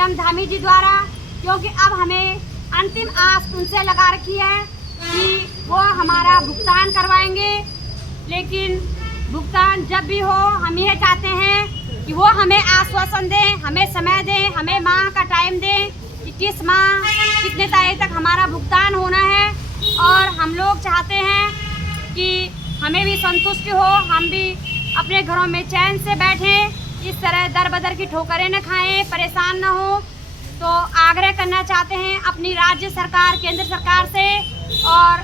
PM Dhami जी द्वारा, क्योंकि अब हमें अंतिम आस उनसे लगा रखी है कि वो हमारा भुगतान करवाएंगे। लेकिन भुगतान जब भी हो हम यह चाहते हैं कि वो हमें आश्वासन दें, हमें समय दें, हमें माह का टाइम दें कि किस माह कितने तारीख तक हमारा भुगतान होना है। और हम लोग चाहते हैं कि हमें भी संतुष्टि हो, हम भी अपने घरों में चैन से बैठें, इस तरह दर बदर की ठोकरें न खाएं, परेशान न हो। तो आग्रह करना चाहते हैं अपनी राज्य सरकार, केंद्र सरकार से, और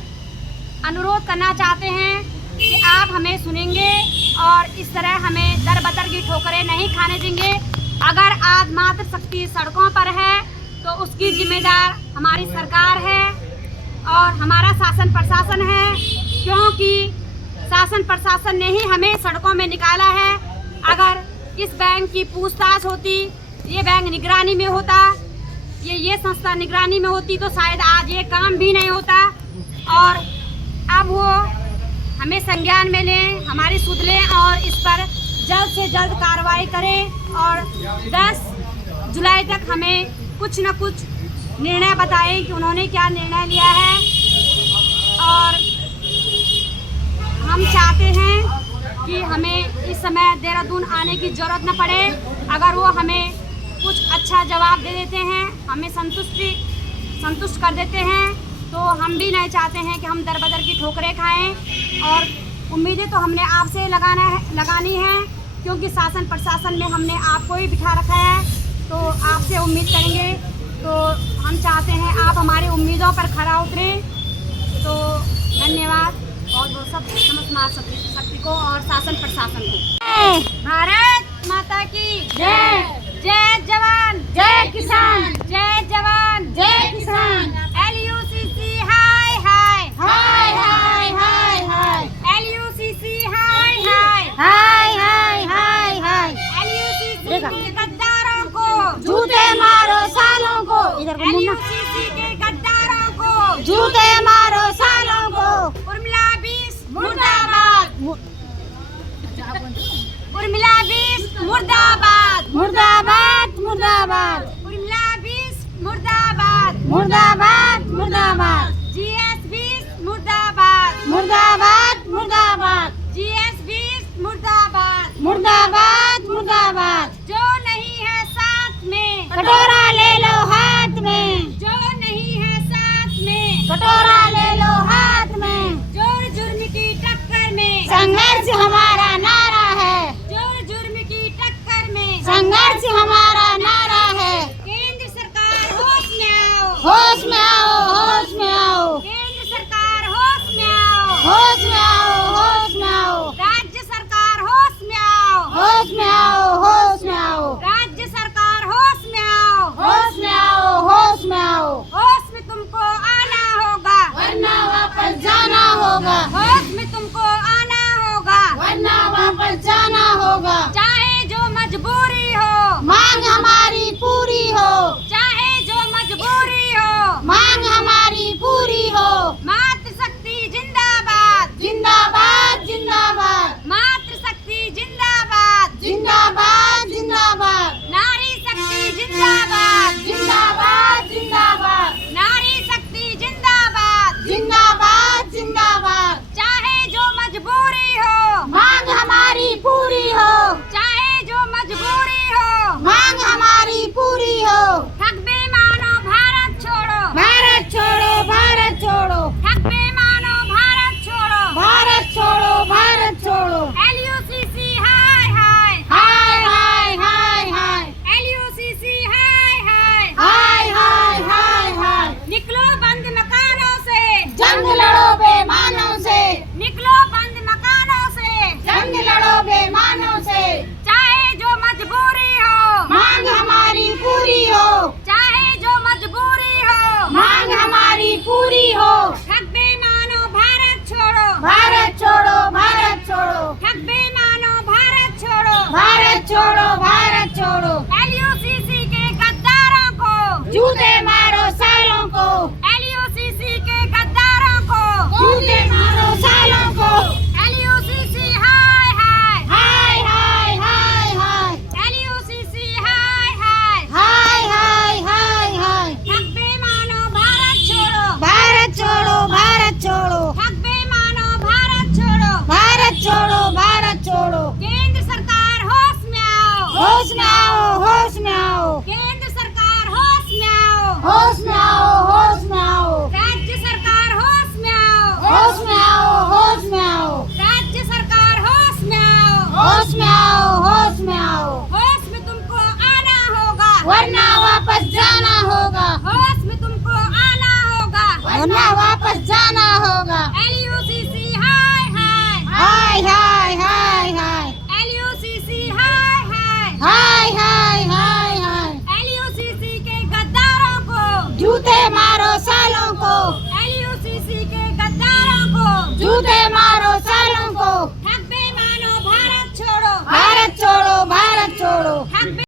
अनुरोध करना चाहते हैं कि आप हमें सुनेंगे और इस तरह हमें दर बदर की ठोकरें नहीं खाने देंगे। अगर आज मातृशक्ति सड़कों पर है तो उसकी जिम्मेदार हमारी सरकार है और हमारा शासन प्रशासन है, क्योंकि शासन प्रशासन ने ही हमें सड़कों में निकाला है। अगर इस बैंक की पूछताछ होती, ये बैंक निगरानी में होता, ये संस्था निगरानी में होती, तो शायद आज ये काम भी नहीं होता। और अब वो हमें संज्ञान में लें, हमारी सुध लें और इस पर जल्द से जल्द कार्रवाई करें और 10 जुलाई तक हमें कुछ न कुछ निर्णय बताएं कि उन्होंने क्या निर्णय लिया है। और हम चाहते हैं कि हमें इस समय देहरादून आने की ज़रूरत न पड़े। अगर वो हमें कुछ अच्छा जवाब दे देते हैं, हमें संतुष्ट कर देते हैं, तो हम भी नहीं चाहते हैं कि हम दर बदर की ठोकरें खाएं। और उम्मीदें तो हमने आपसे लगानी है, क्योंकि शासन प्रशासन में हमने आपको ही बिठा रखा है, तो आपसे उम्मीद करेंगे। तो हम चाहते हैं आप हमारी उम्मीदों पर खरा उतरें। तो धन्यवाद बहुत बहुत सब समस्त मातृशक्ति को और शासन प्रशासन को। भारत माता की जय। जय जवान जय किसान, जय जवान जय किसान। LUCC हाय हाय हाय हाय हाय हाय, LUCC हाय हाय हाय हाय हाय हाय। LUCC के गद्दारों को जूते मारो सालों को, LUCC के गद्दारों को जूते मारो सालों को। उर्मिला 20 मुर्दाबाद, उर्मिला 20 मुर्दाबाद, मुर्दाबाद मुर्दाबाद। उर्मिला 20 मुर्दाबाद, मुर्दाबाद मुर्दाबाद। GS 20 मुर्दाबाद, मुर्दाबाद मुर्दाबाद। GS 20 मुर्दाबाद, मुर्दाबाद मुर्दाबाद। जो नहीं है साथ में कटोरा ले लो हाथ में, जो नहीं है साथ में कटोरा ले लो हाथ में। जोर जुर्म की टक्कर में संघर्ष हमारा नारा है, जोर जुर्म की टक्कर में संघर्ष हमारा नारा है। केंद्र सरकार होश में आओ, होश में आओ, होश में आओ। केंद्र सरकार होश में आओ, होश में आओ, होश में आओ। राज्य सरकार होश में आओ, होश में आओ, होश में आओ। राज्य सरकार होश में आओ, होश में आओ, होश में आओ। होश में तुमको आना होगा, वरना वापस जाना होगा। होश में तुमको आना होगा, वरना वापस जाना होगा। चाहे जो मजबूरी हो, मांग हमारी पूरी हो। चाहे जो मजबूरी हो, मांग हमारी पूरी हो। मातृशक्ति जिंदाबाद, जिंदाबाद जिंदाबाद। मातृशक्ति जिंदाबाद, जिंदाबाद जिंदाबाद। नारी शक्ति जिंदाबाद, जिंदाबाद जिंदाबाद। नारी शक्ति जिंदाबाद, जिंदाबाद जिंदाबाद। चाहे जो मजबूरी हो, मांग हमारी पूरी हो। चाहे जो मजबूरी हो, मांग हमारी पूरी हो। ठग बेईमानो भारत छोड़ो, भारत छोड़ो, भारत छोड़ो। ठग बेईमानो भारत छोड़ो, भारत छोड़ो, भारत छोड़ो। LUCC हाय हाय हाय हाय हाय हाय। LUCC हाय हाय हाय हाय हाय हाय। निकलो बंद मकानों से, जंग लड़ो बेईमानों से। निकलो बंद मकानों से, जंग लड़ो बेईमानों से। चाहे जो मजबूरी हो, मांग हमारी वरना वापस जाना होगा। होश में तुमको आना होगा, वरना वापस जाना होगा। LUCC हाय हाय हाय हाय।